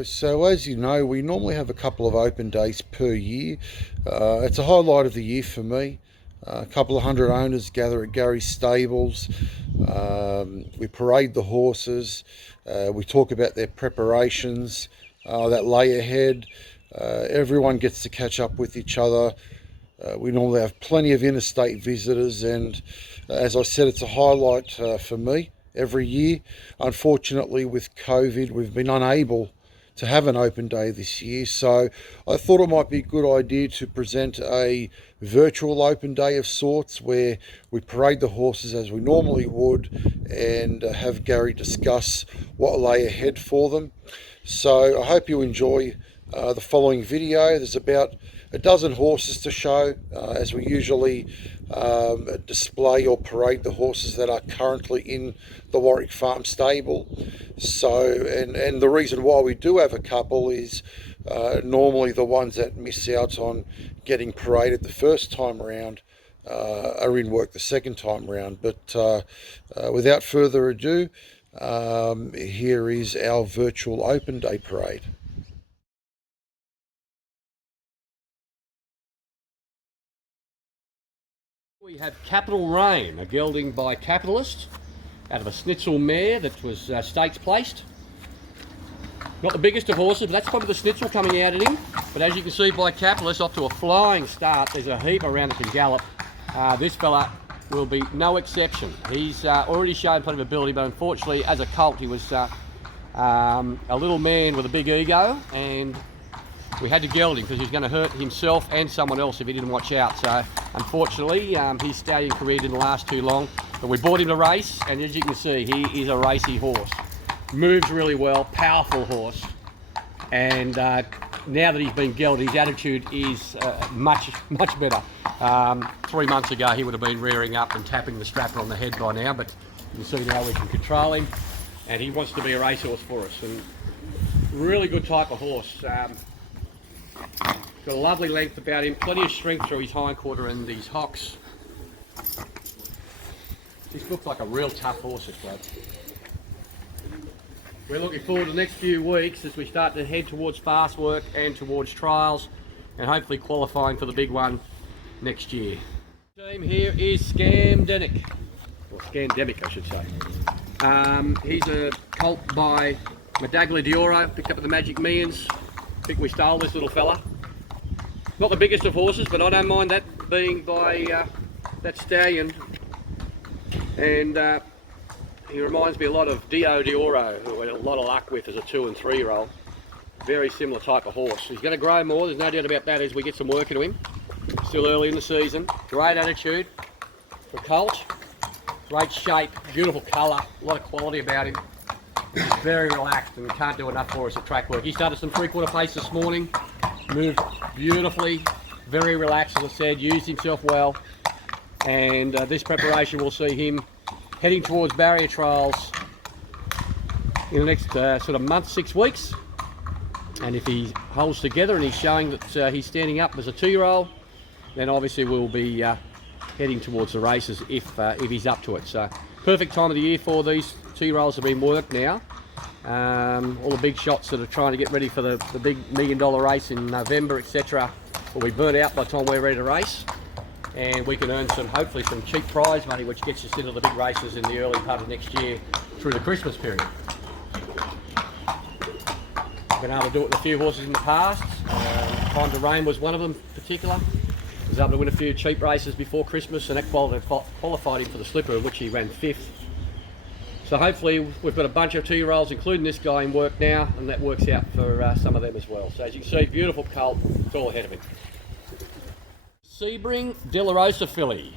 guys, so as you know, we normally have a couple of open days per year. It's a highlight of the year for me. A couple of hundred owners gather at Gary's stables. We parade the horses. We talk about their preparations that lay ahead. Everyone gets to catch up with each other. We normally have plenty of interstate visitors, and as I said, it's a highlight for me every year. Unfortunately, with COVID, we've been unable to have an open day this year, so I thought it might be a good idea to present a virtual open day of sorts where we parade the horses as we normally would and have Gary discuss what lay ahead for them. So I hope you enjoy the following video. There's about a dozen horses to show as we usually display or parade the horses that are currently in the Warwick Farm stable. So, and the reason why we do have a couple is normally the ones that miss out on getting paraded the first time around are in work the second time around. But without further ado, here is our virtual open day parade. We have Capital Rain, a gelding by Capitalist, out of a Schnitzel mare that was stakes placed. Not the biggest of horses, but that's probably the Schnitzel coming out at him. But as you can see by Capitalist, off to a flying start. There's a heap around that can gallop. This fella will be no exception. He's already shown plenty of ability, but unfortunately, as a colt, he was a little man with a big ego, and we had to geld him because he's going to hurt himself and someone else if he didn't watch out. So unfortunately, his stallion career didn't last too long, but we bought him to race, and as you can see, he is a racy horse. Moves really well, powerful horse, and now that he's been gelded, his attitude is much better. 3 months ago, he would have been rearing up and tapping the strapper on the head by now, but you can see now we can control him, and he wants to be a racehorse for us, and really good type of horse. Got a lovely length about him, plenty of strength through his hindquarter and these hocks. This looks like a real tough horse, this bloke. We're looking forward to the next few weeks as we start to head towards fast work and towards trials, and hopefully qualifying for the big one next year. Team here is Scandemic, or Scandemic I should say. He's a colt by Medaglia d'Oro, picked up at the Magic Millions. I think we stole this little fella. Not the biggest of horses, but I don't mind that being by that stallion. And he reminds me a lot of Dio d'Oro, who I had a lot of luck with as a 2 and 3 year old. Very similar type of horse. He's going to grow more, there's no doubt about that as we get some work into him. Still early in the season. Great attitude for colt. Great shape, beautiful colour, a lot of quality about him. He's very relaxed and can't do enough for us at track work. He started some 3/4 pace this morning, moved beautifully, very relaxed as I said, used himself well, and this preparation will see him heading towards barrier trials in the next sort of month, 6 weeks. And if he holds together and he's showing that he's standing up as a 2-year-old, then obviously we'll be heading towards the races if he's up to it. So perfect time of the year for these 2-year-olds have been worked now. All the big shots that are trying to get ready for the big $1 million race in November, etc. will be burnt out by the time we're ready to race, and we can earn hopefully some cheap prize money, which gets us into the big races in the early part of next year through the Christmas period. Been able to do it with a few horses in the past. Time to Rain was one of them in particular. Was able to win a few cheap races before Christmas, and that qualified him for the Slipper, of which he ran 5th. So hopefully we've got a bunch of 2-year-olds, including this guy, in work now, and that works out for some of them as well. So as you can see, beautiful colt, it's all ahead of him. Sebring De La Rosa filly.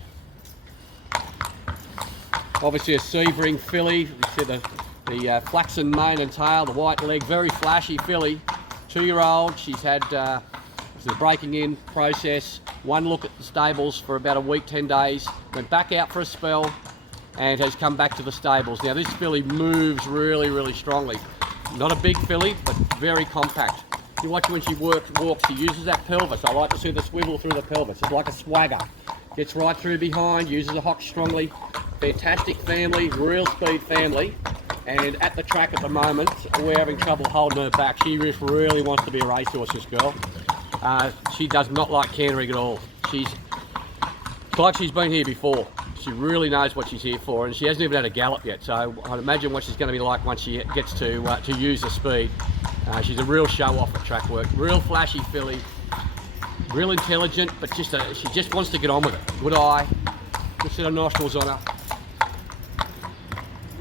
Obviously a Sebring filly. You see the flaxen mane and tail, the white leg, very flashy filly. 2-year-old, she's had the breaking in process, one look at the stables for about a week, 10 days, went back out for a spell, and has come back to the stables. Now this filly moves really strongly. Not a big filly, but very compact. You watch when she walks, she uses that pelvis. I like to see the swivel through the pelvis. It's like a swagger. Gets right through behind, uses the hock strongly. Fantastic family, real speed family. And at the track at the moment, we're having trouble holding her back. She just really wants to be a racehorse, this girl. She does not like cantering at all. It's like she's been here before. She really knows what she's here for, and she hasn't even had a gallop yet. So I'd imagine what she's going to be like once she gets to use the speed. She's a real show off at track work. Real flashy filly, real intelligent, but she just wants to get on with it. Good eye, good set of nostrils on her.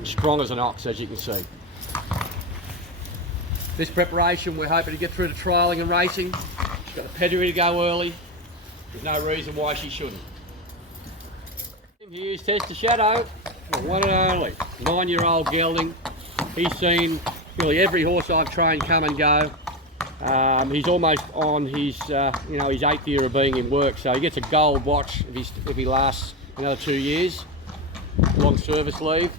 Strong as an ox, as you can see. This preparation, we're hoping to get through to trialling and racing. She's got a pedigree to go early. There's no reason why she shouldn't. Here's Tester Shadow, the one and only 9-year-old gelding. He's seen really every horse I've trained come and go. He's almost on his, his 8th year of being in work, so he gets a gold watch if he lasts another 2 years. Long service leave.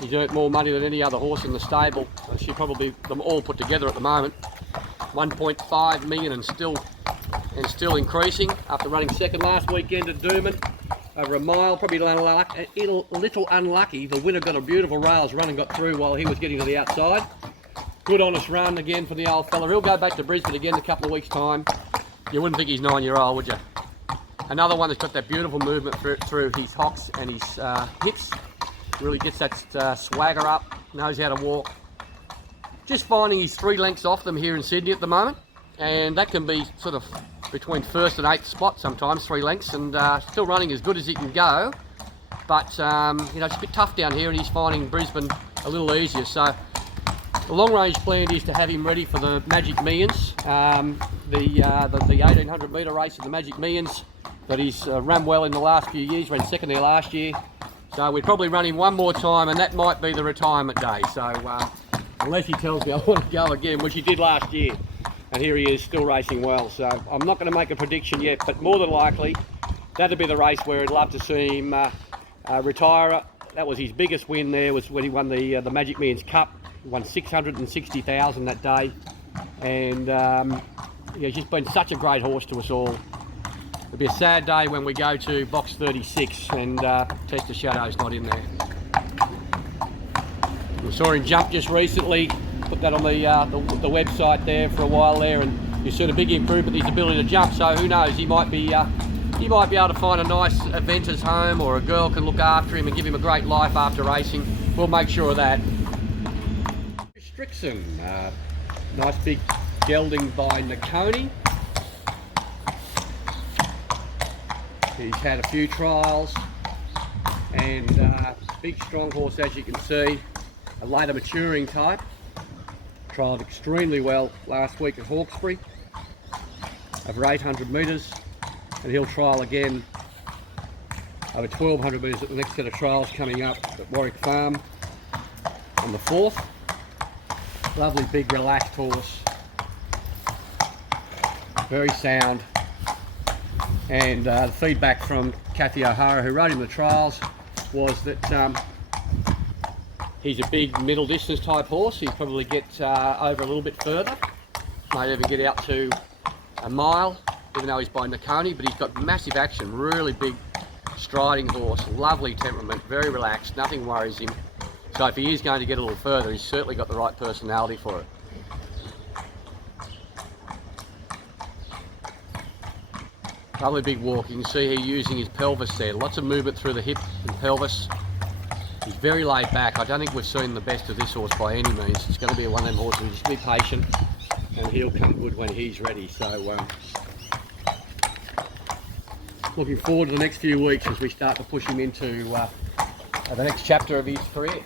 He's earned more money than any other horse in the stable. She probably them all put together at the moment. 1.5 million and still increasing after running second last weekend at Dooman over a mile. Probably a little unlucky. The winner got a beautiful rails run and got through while he was getting to the outside. Good honest run again from the old fella. He'll go back to Brisbane again in a couple of weeks' time. You wouldn't think he's 9-year-old, would you? Another one that's got that beautiful movement through his hocks and his hips. Really gets that swagger up, knows how to walk. Just finding he's 3 lengths off them here in Sydney at the moment, and that can be sort of between 1st and 8th spot sometimes, 3 lengths, and still running as good as he can go. But it's a bit tough down here, and he's finding Brisbane a little easier. So the long-range plan is to have him ready for the Magic Millions, the 1800 metre race of the Magic Millions that he's run well in the last few years. Ran second there last year. So we'd probably run him one more time, and that might be the retirement day. So unless he tells me I want to go again, which he did last year, and here he is still racing well. So I'm not going to make a prediction yet, but more than likely that'd be the race where I'd love to see him retire. That was his biggest win there, was when he won the Magic Millions Cup. He won 660,000 that day, and he's just been such a great horse to us all. It'll be a sad day when we go to box 36 and Tester Shadow's not in there. We saw him jump just recently, put that on the website there for a while there, and you saw a big improvement in his ability to jump. So who knows? He might be able to find a nice eventer's home, or a girl can look after him and give him a great life after racing. We'll make sure of that. Strixon, nice big gelding by Nakoni. He's had a few trials, and big strong horse, as you can see, a later maturing type. Trialled extremely well last week at Hawkesbury, over 800 metres, and he'll trial again over 1200 metres at the next set of trials coming up at Warwick Farm on the 4th. Lovely big relaxed horse, very sound. And the feedback from Kathy O'Hara, who rode him the trials, was that he's a big middle distance type horse. He'd probably get over a little bit further, might even get out to a mile, even though he's by Nakoni, but he's got massive action, really big striding horse, lovely temperament, very relaxed, nothing worries him. So if he is going to get a little further, he's certainly got the right personality for it. Lovely big walk. You can see here using his pelvis there. Lots of movement through the hip and pelvis. He's very laid back. I don't think we've seen the best of this horse by any means. It's going to be one of them horses. Just be patient, and he'll come good when he's ready. So looking forward to the next few weeks as we start to push him into the next chapter of his career.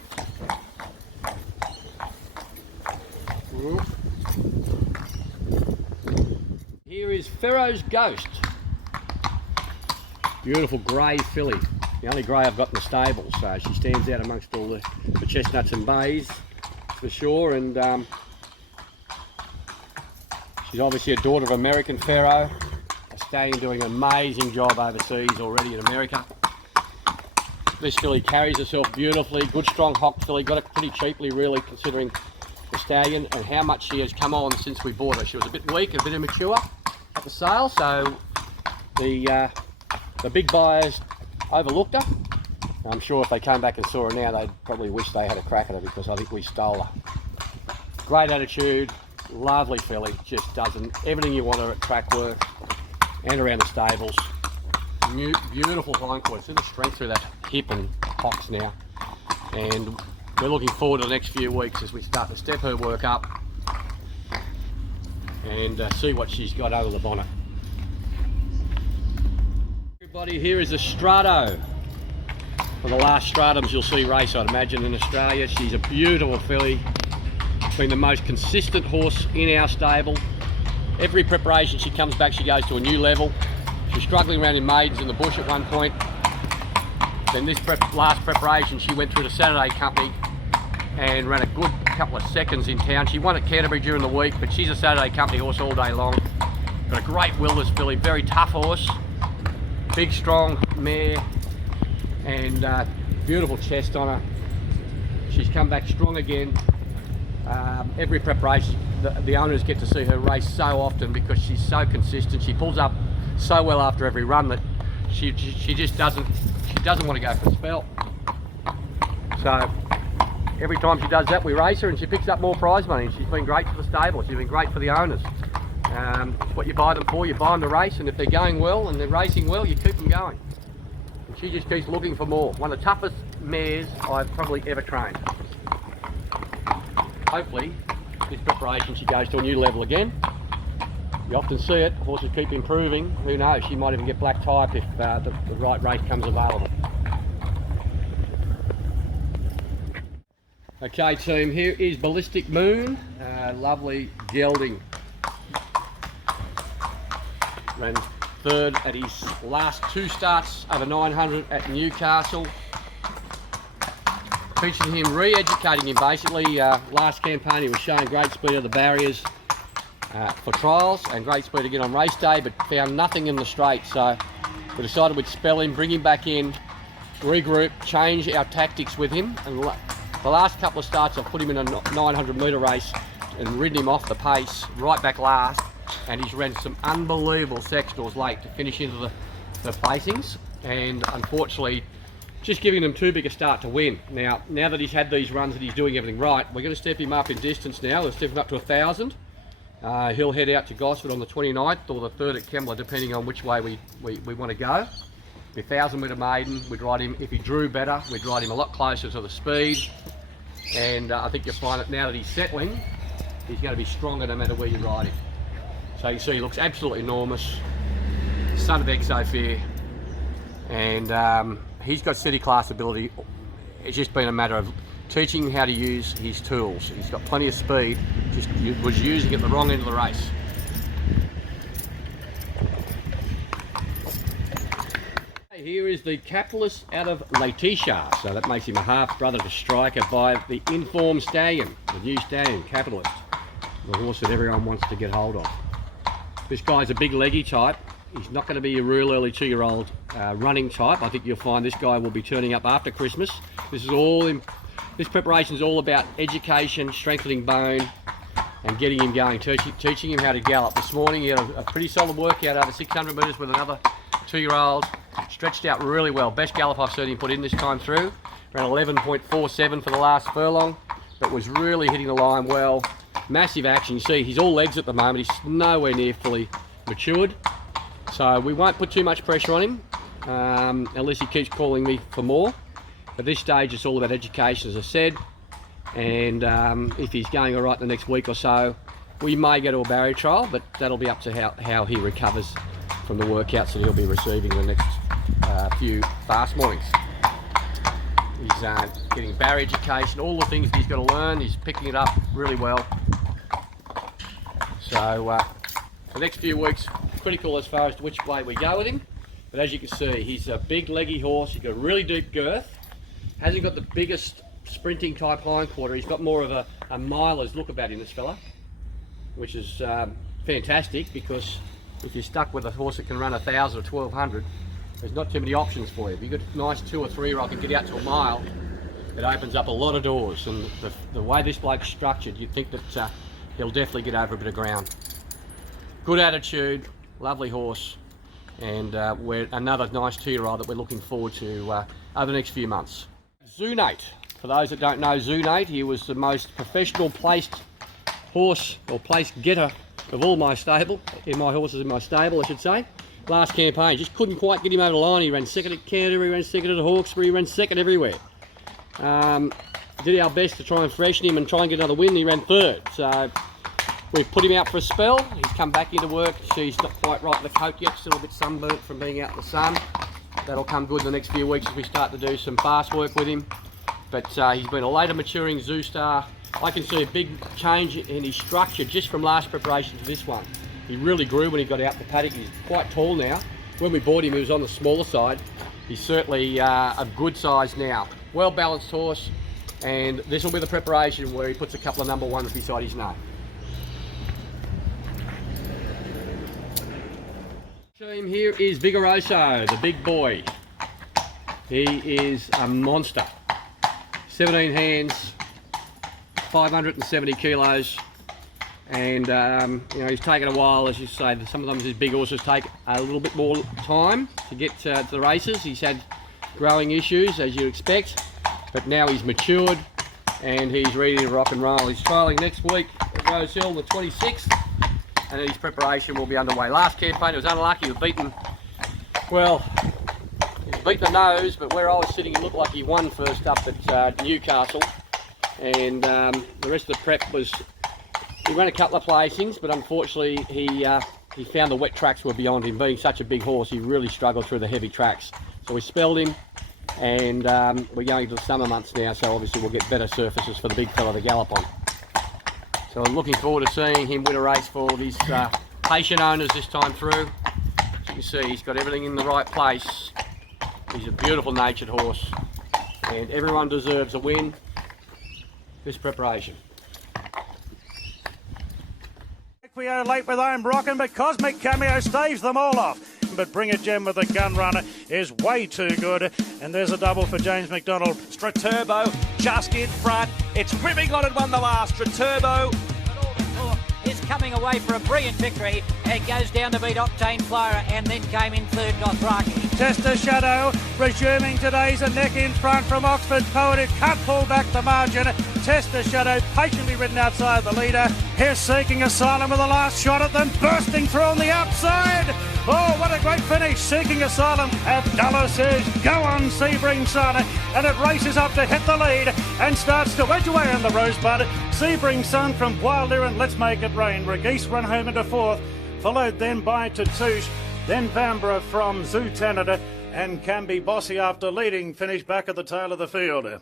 Here is Pharaohs Ghost. Beautiful grey filly, the only grey I've got in the stable, so she stands out amongst all the chestnuts and bays for sure. And she's obviously a daughter of American Pharaoh, a stallion doing an amazing job overseas already in America. This filly carries herself beautifully, good strong hock filly, got it pretty cheaply really considering the stallion and how much she has come on since we bought her. She was a bit weak, a bit immature at the sale, so the big buyers overlooked her, I'm sure if they came back and saw her now, they'd probably wish they had a crack at her, because I think we stole her. Great attitude, lovely filly, just does everything you want her at track work and around the stables. Beautiful hindquarters. See the strength through that hip and hocks now. And we're looking forward to the next few weeks as we start to step her work up and see what she's got over the bonnet. Everybody, here is Estrada. For the last stratums you'll see race, I'd imagine, in Australia. She's a beautiful filly. Been the most consistent horse in our stable. Every preparation she comes back, she goes to a new level. She was struggling around in maidens in the bush at one point. Then this last preparation, she went through the Saturday company and ran a good couple of seconds in town. She won at Canterbury during the week, but she's a Saturday company horse all day long. Got a great will, this filly, very tough horse. Big, strong mare, and beautiful chest on her. She's come back strong again. Every preparation, the owners get to see her race so often because she's so consistent. She pulls up so well after every run that she just doesn't want to go for a spell. So every time she does that, we race her and she picks up more prize money, and she's been great for the stable. She's been great for the owners. It's what you buy them for. You buy them to race, and if they're going well and they're racing well, you keep them going. And she just keeps looking for more. One of the toughest mares I've probably ever trained. Hopefully, this preparation she goes to a new level again. You often see it, horses keep improving. Who knows, she might even get black type if the right race comes available. Okay team, here is Ballistic Moon, lovely gelding. Ran third at his last 2 starts over 900 at Newcastle. Featured him, re-educating him basically. Last campaign he was showing great speed of the barriers for trials and great speed again on race day, but found nothing in the straight, so we decided we'd spell him, bring him back in, regroup, change our tactics with him. And the last couple of starts I've put him in a 900 metre race and ridden him off the pace right back last, and he's ran some unbelievable sectionals late to finish into the placings, and unfortunately just giving them too big a start to win. Now that he's had these runs and he's doing everything right, we're going to step him up in distance now. We'll step him up to 1,000. He'll head out to Gosford on the 29th or the 3rd at Kembla, depending on which way we want to go. 1,000 metre maiden, we'd ride him, if he drew better, we'd ride him a lot closer to the speed. And I think you'll find that now that he's settling, he's going to be stronger no matter where you ride him. So you can see he looks absolutely enormous. Son of Exofair. And he's got city class ability. It's just been a matter of teaching him how to use his tools. He's got plenty of speed, just was using it at the wrong end of the race. Here is the capitalist out of Laetitia, so that makes him a half brother to Striker by the informed stallion, the new stallion, Capitalist, the horse that everyone wants to get hold of. This guy's a big leggy type. He's not going to be a real early 2-year-old running type. I think you'll find this guy will be turning up after Christmas. This preparation is all about education, strengthening bone, and getting him going, teaching him how to gallop. This morning he had a pretty solid workout over 600 metres with another 2-year-old. Stretched out really well. Best gallop I've seen him put in this time through. Ran 11.47 for the last furlong, but was really hitting the line well. Massive action. You see he's all legs at the moment. He's nowhere near fully matured. So we won't put too much pressure on him unless he keeps calling me for more. At this stage it's all about education, as I said, and if he's going all right the next week or so, we may go to a barrier trial, but that'll be up to how he recovers from the workouts that he'll be receiving the next few fast mornings. He's getting barrier education, all the things that he's got to learn, he's picking it up really well. So the next few weeks critical as far as to which way we go with him, but as you can see he's a big leggy horse. He's got a really deep girth, hasn't got the biggest sprinting type hindquarter. He's got more of a miler's look about him, this fella, which is fantastic, because if you're stuck with a horse that can run 1,000 or 1,200, there's not too many options for you. If you've got a nice 2 or 3-year-old can get out to a mile, it opens up a lot of doors, and the way this bloke's structured, you'd think that he'll definitely get over a bit of ground. Good attitude, lovely horse, and we're another nice 2-year-old that we're looking forward to over the next few months. Zoonate. For those that don't know Zoonate, he was the most professional placed horse, or placed getter of all my stable, in my horses in my stable I should say. Last campaign, just couldn't quite get him over the line. He ran second at Canterbury, he ran second at Hawkesbury, he ran second everywhere. Did our best to try and freshen him and try and get another win. He ran third, so we've put him out for a spell. He's come back into work. He's not quite right in the coat yet, still a bit sunburnt from being out in the sun. That'll come good in the next few weeks as we start to do some fast work with him. But he's been a later maturing Zoo Star. I can see a big change in his structure just from last preparation to this one. He really grew when he got out the paddock. He's quite tall now. When we bought him, he was on the smaller side. He's certainly a good size now. Well balanced horse, and this will be the preparation where he puts a couple of number ones beside his name. Team here is Vigoroso, the big boy. He is a monster. 17 hands, 570 kilos, and you know, he's taken a while, as you say. Sometimes these big horses take a little bit more time to get to the races. He's had growing issues, as you expect, but now he's matured and he's ready to rock and roll. He's trialling next week at Rose Hill, the 26th, and his preparation will be underway. Last campaign, it was unlucky. He was beaten, well, he's beaten the nose, but where I was sitting, it looked like he won first up at Newcastle, and the rest of the prep was, he ran a couple of placings, but unfortunately he found the wet tracks were beyond him. Being such a big horse, he really struggled through the heavy tracks. So we spelled him, and we're going into the summer months now, so obviously we'll get better surfaces for the big fella to gallop on. So I'm looking forward to seeing him win a race for these patient owners this time through. As you can see, he's got everything in the right place. He's a beautiful natured horse, and everyone deserves a win this preparation. We are late with Iron Brocken, but Cosmic Cameo staves them all off. But Bring a Gem with the Gun Runner is way too good. And there's a double for James McDonald. Straturbo just in front. It's ripping on and won the last. Straturbo is coming away for a brilliant victory. It goes down to beat Octane Flyer and then came in third Dothraki. Tester Shadow resuming today's a neck in front from Oxford Poet. It can't pull back the margin. Tester Shadow patiently ridden outside the leader. Here's Seeking Asylum with the last shot at them, bursting through on the outside. Oh, what a great finish. Seeking Asylum. Abdallah says, go on, Sebring Sun. And it races up to hit the lead and starts to wedge away on the Rosebud. Sebring Sun from Wilder and Let's Make It Rain. Regeese run home into fourth, followed then by Tatouche, then Bambara from Zoonate, and Can Be Bossy after leading, finish back at the tail of the field.